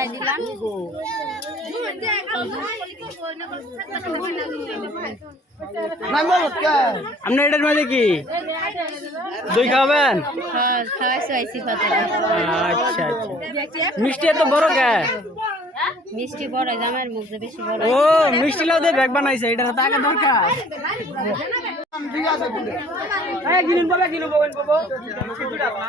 लड़ाई दिल আমরা এটার মধ্যে কি দুই খাবেন আচ্ছা আচ্ছা মিষ্টি এত বড় কে মিষ্টি বড় আমার মুখ দেবে বেশি বড় ও মিষ্টি লাউ দে ব্যাগ বানাইছে এটা টাকা দরকার ঠিক আছে কিনুন বলে কিনুন বলেন বাবা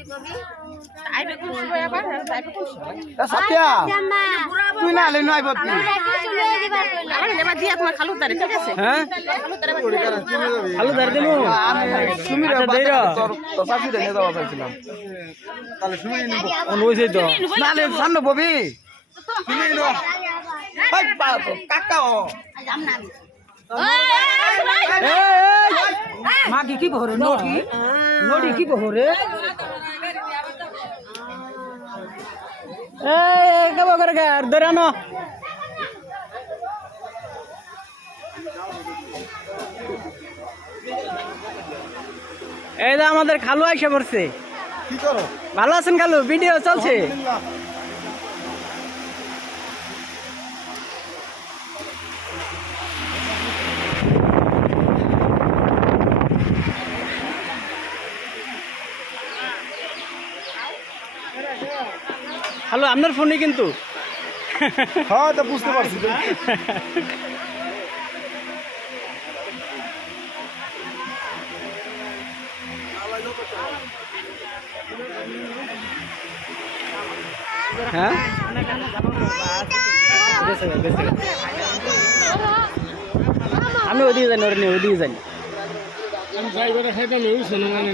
তাৰ সতীয়া তুমি না লৈ নাই বাপি মা কি বহৰে নদী কি বহৰে ধরানো এই আমাদের খালু আইসে পড়ছে ভালো আছেন খালু ভিডিও চলছে হ্যালো আপনার ফোনে কিন্তু হ্যাঁ তা বুঝতে পারছি আমি ওদিকে জানি ওর নিয়ে ওদিকে জানি